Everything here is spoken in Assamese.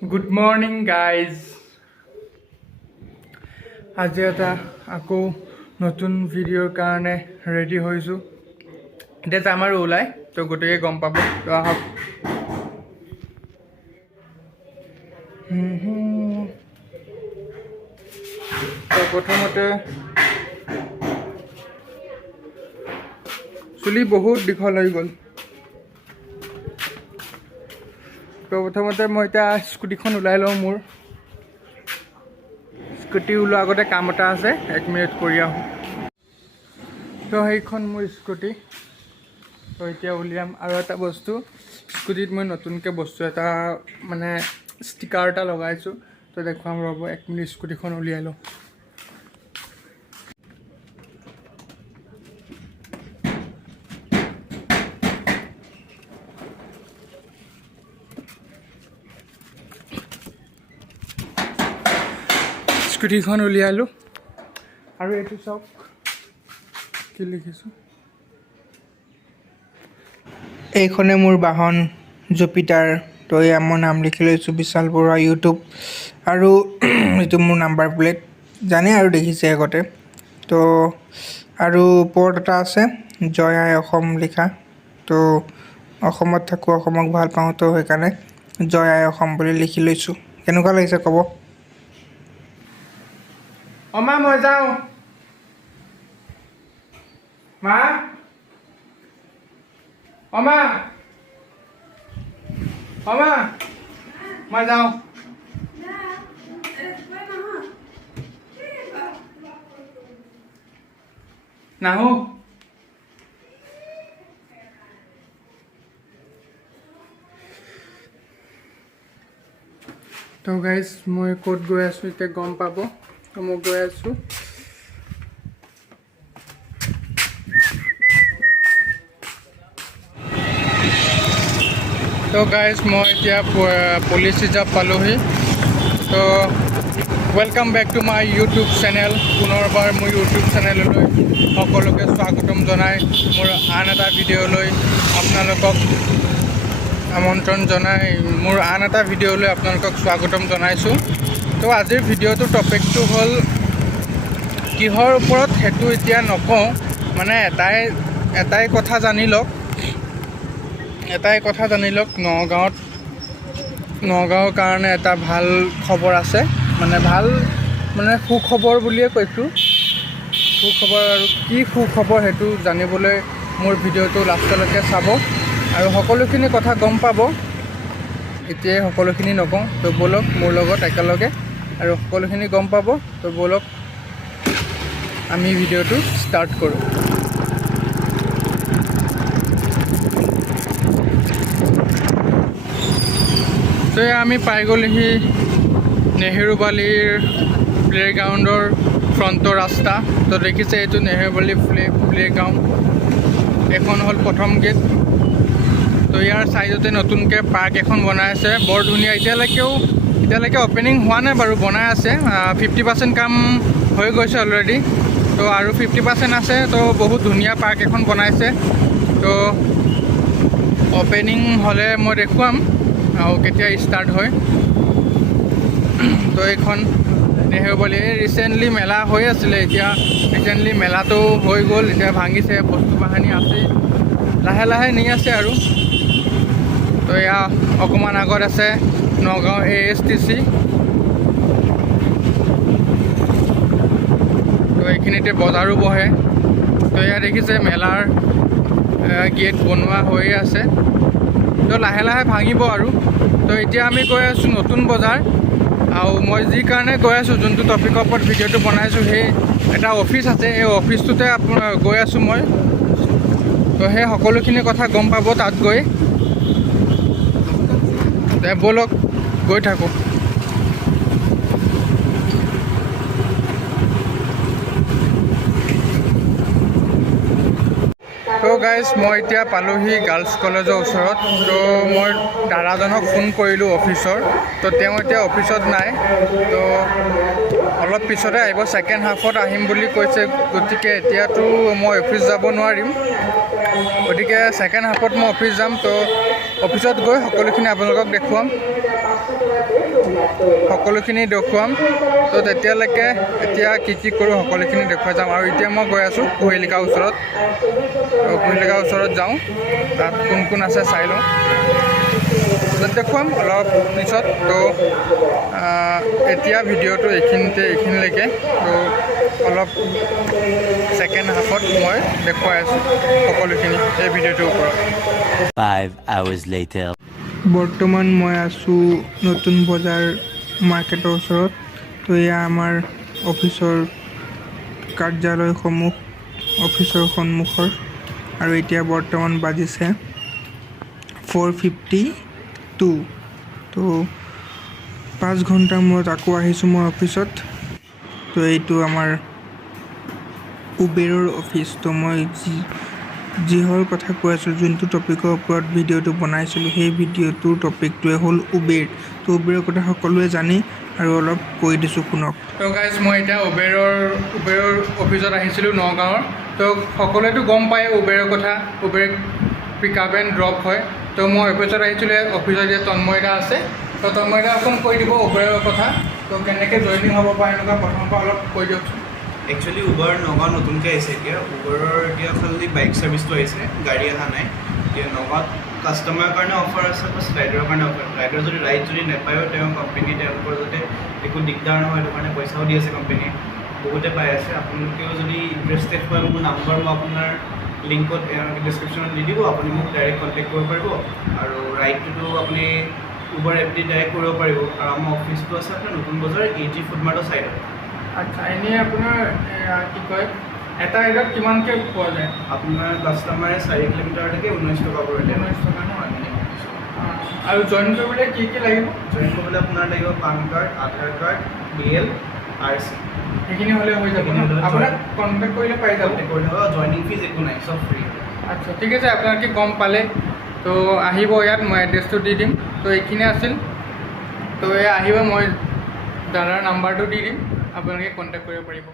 Good morning, guys. আজি এটা আকৌ নতুন ভিডিঅ'ৰ কাৰণে ৰেডি হৈছোঁ। এতিয়া যাম আৰু ওলাই, তো গতিকে গম পাব। তো আহক। তো প্ৰথমতে চুলি বহুত দীঘল হৈ গ'ল। তো প্ৰথমতে মই এতিয়া স্কুটিখন ওলাই লওঁ। মোৰ স্কুটি ওলোৱাৰ আগতে কাম এটা আছে, 1 মিনিট কৰি আহোঁ। তো সেইখন মোৰ স্কুটি। তো এতিয়া উলিয়াম। আৰু এটা বস্তু, স্কুটিত মই নতুনকৈ বস্তু এটা মানে ষ্টিকাৰ এটা লগাইছোঁ। তো দেখুৱাম ৰ'ব, 1 মিনিট স্কুটিখন উলিয়াই লওঁ। স্কুটিখন উলিয়ালোঁ। আৰু এইটো চাওক কি লিখিছোঁ। এইখনে মোৰ বাহন জুপিটাৰ। তো এয়া মই নাম লিখি লৈছোঁ বিশাল বৰুৱা ইউটিউব। আৰু এইটো মোৰ নাম্বাৰ প্লেট, জানে আৰু দেখিছে আগতে। তো আৰু ওপৰত এটা আছে জয় আই অসম লিখা। তো অসমত থাকোঁ, অসমক ভাল পাওঁ, তো সেইকাৰণে জয় আই অসম বুলি লিখি লৈছোঁ। কেনেকুৱা লাগিছে ক'ব? মা মই যাওঁ। মা মা মই যাওঁ। নাহো। তো গাইজ, মই ক'ত গৈ আছোঁ এতিয়া গম পাব। তো মই গৈ আছোঁ তো গাইজ, মই এতিয়া পুলিচ ৰিজাৰ্ভ পালোহি। তো welcome back to my YouTube channel. পুনৰবাৰ মোৰ ইউটিউব চেনেললৈ সকলোকে স্বাগতম জনাই মোৰ আন এটা ভিডিঅ'লৈ আপোনালোকক আমন্ত্ৰণ জনাই মোৰ আন এটা ভিডিঅ'লৈ আপোনালোকক স্বাগতম জনাইছোঁ। তো আজিৰ ভিডিঅ'টোৰ টপিকটো হ'ল কিহৰ ওপৰত সেইটো এতিয়া নকওঁ, মানে এটাই কথা জানি লওক। নগাঁৱৰ কাৰণে এটা ভাল খবৰ আছে, মানে সুখবৰ বুলিয়ে কৈছোঁ। সুখবৰ, আৰু কি সুখবৰ সেইটো জানিবলৈ মোৰ ভিডিঅ'টো লাষ্টলৈকে চাব আৰু সকলোখিনি কথা গম পাব। এতিয়াই সকলোখিনি নকওঁ, তো ব'লক মোৰ লগত একেলগে আৰু সকলোখিনি গম পাব। তো ব'লক আমি ভিডিঅ'টো ষ্টাৰ্ট কৰোঁ। তো আমি পাই গ'লোহি নেহেৰুবালিৰ প্লে'গ্ৰাউণ্ডৰ ফ্ৰণ্টৰ ৰাস্তা। তো দেখিছে এইটো নেহেৰুবালি প্লে'গ্ৰাউণ্ড। এখন হ'ল প্ৰথম গেট। তো ইয়াৰ ছাইডতে নতুনকৈ পাৰ্ক এখন বনাই আছে, বৰ ধুনীয়া। এতিয়ালৈকে অ'পেনিং হোৱা নাই বাৰু, বনাই আছে। 50% কাম হৈ গৈছে অলৰেডি। তো আৰু 50% আছে। তো বহুত ধুনীয়া পাৰ্ক এখন বনাইছে। তো অ'পেনিং হ'লে মই দেখুৱাম আৰু কেতিয়া ষ্টাৰ্ট হয়। তো এইখন নেহেৰুবালি ৰিচেণ্টলি মেলা হৈ আছিলে, এতিয়া ৰিচেণ্টলি মেলাটো হৈ গ'ল, এতিয়া ভাঙিছে, বস্তু বাহানি আছে, লাহে লাহে নি আছে আৰু। তো এয়া অকণমান আগত আছে নগাঁও ASTC। তো এইখিনিতে বজাৰো বহে। তো এয়া দেখিছে মেলাৰ গেট বনোৱা হৈয়ে আছে। তো লাহে লাহে ভাঙিব আৰু। তো এতিয়া আমি গৈ আছোঁ নতুন বজাৰ। আৰু মই যি কাৰণে গৈ আছোঁ, যোনটো টপিকৰ ওপৰত ভিডিঅ'টো বনাইছোঁ, সেই এটা অফিচ আছে, এই অফিচটোতে গৈ আছোঁ মই। তো সেই সকলোখিনি কথা গম পাব তাত গৈ। ব'লক গৈ থাকোঁ। তো গাইজ, মই এতিয়া পালোহি গাৰ্লছ কলেজৰ ওচৰত। তো মই দাদাজনক ফোন কৰিলোঁ অফিচৰ। তো তেওঁ এতিয়া অফিচত নাই। তো অলপ পিছতে আহিব, ছেকেণ্ড হাফত আহিম বুলি কৈছে। গতিকে এতিয়াতো মই অফিচ যাব নোৱাৰিম, গতিকে ছেকেণ্ড হাফত মই অফিচ যাম। তো অফিচত গৈ সকলোখিনি আপোনালোকক দেখুৱাম। সকলোখিনি দেখুৱাম তো তেতিয়ালৈকে এতিয়া কি কৰোঁ সকলোখিনি দেখুৱাই যাম আৰু এতিয়া মই গৈ আছোঁ কুহিলিকাৰ ওচৰত কুহিলিকাৰ ওচৰত যাওঁ তাত কোন আছে চাই লওঁ দেখুৱাম অলপ পিছত তো এতিয়া ভিডিঅ'টো এইখিনিলৈকে তো অলপ ছেকেণ্ড হাফত মই দেখুৱাই আছোঁ সকলোখিনি এই ভিডিঅ'টোৰ ওপৰত 5 hours later বৰ্তমান মই আছোঁ নতুন বজাৰ মাৰ্কেটৰ ওচৰত তো এয়া আমাৰ অফিচৰ কাৰ্যালয়সমূহ অফিচৰ সন্মুখৰ আৰু এতিয়া বৰ্তমান বাজিছে 4:52 তো 5 ঘণ্টাৰ মূৰত আকৌ আহিছোঁ মই অফিচত তো এইটো আমাৰ উবেৰৰ অফিচ তো মই যিহৰ কথা কৈ আছোঁ যোনটো টপিকৰ ওপৰত ভিডিঅ'টো বনাইছিলোঁ সেই ভিডিঅ'টোৰ টপিকটোৱে হ'ল উবেৰ তো উবেৰৰ কথা সকলোৱে জানে আৰু অলপ কৈ দিছোঁ শুনক তো গাইজ মই এতিয়া উবেৰৰ অফিচত আহিছিলোঁ নগাঁৱৰ তো সকলোৱেতো গম পায় উবেৰৰ কথা Uber pick up and drop হয় তো মই অফিচত আহিছিলোঁ অফিচত এতিয়া তন্ময়দা আছে তো তন্ময়দা অকণ কৈ দিব উবেৰৰ কথা তো কেনেকৈ জইনিং হ'ব পাৰে এনেকুৱা প্ৰথমৰ পৰা অলপ কৈ দিয়কচোন একচুৱেলি উবাৰ নগাঁও নতুনকৈ আহিছে এতিয়া উবাৰৰ এতিয়া খালি বাইক ছাৰ্ভিচটো আহিছে গাড়ী অহা নাই এতিয়া নগাঁৱত কাষ্টমাৰৰ কাৰণে অফাৰ আছে প্লাছ ৰাইডাৰৰ কাৰণে অফাৰ ৰাইডাৰ যদি ৰাইড যদি নাপায়ো তেওঁ কোম্পানী তেওঁলোকৰ যাতে একো দিগদাৰ নহয় সেইটো কাৰণে পইচাও দি আছে কোম্পানীয়ে বহুতে পাই আছে আপোনালোকেও যদি ইণ্টাৰেষ্টেড হয় মোৰ নাম্বাৰ মই আপোনাৰ লিংকত ডিছক্ৰিপশ্যনত দি দিব আপুনি মোক ডাইৰেক্ট কণ্টেক্ট কৰিব পাৰিব আৰু ৰাইডটোতো আপুনি উবাৰ এপ দি ডাইৰেক্ট কৰিব পাৰিব আৰু আমাৰ অফিচটো আছে আপোনাৰ নতুন বজাৰ AG ফুড মাৰ্টৰ ছাইডত আচ্ছা এনেই আপোনাৰ কি কয় এটা ৰাইডত কিমানকৈ পোৱা যায় আপোনাৰ কাষ্টমাৰে 4 কিলোমিটাৰলৈকে 19 টকা পৰে 19 টকা ন আৰু জইন কৰিবলৈ কি লাগিব জইন কৰিবলৈ আপোনাৰ লাগিব পান কাৰ্ড আধাৰ কাৰ্ড BL RC সেইখিনি হ'লে হৈ যাব আপোনাক কণ্টেক্ট কৰিলে পাই যাব জইনিং ফিজ একো নাই চব ফ্ৰী আচ্ছা ঠিক আছে আপোনালোকে গম পালে তো আহিব ইয়াত মই এড্ৰেছটো দি দিম তো এইখিনি আছিল তো এয়া আহিব মই দাদাৰ নাম্বাৰটো দি দিম আপোনালোকে কণ্টেক্ট কৰিব পাৰিব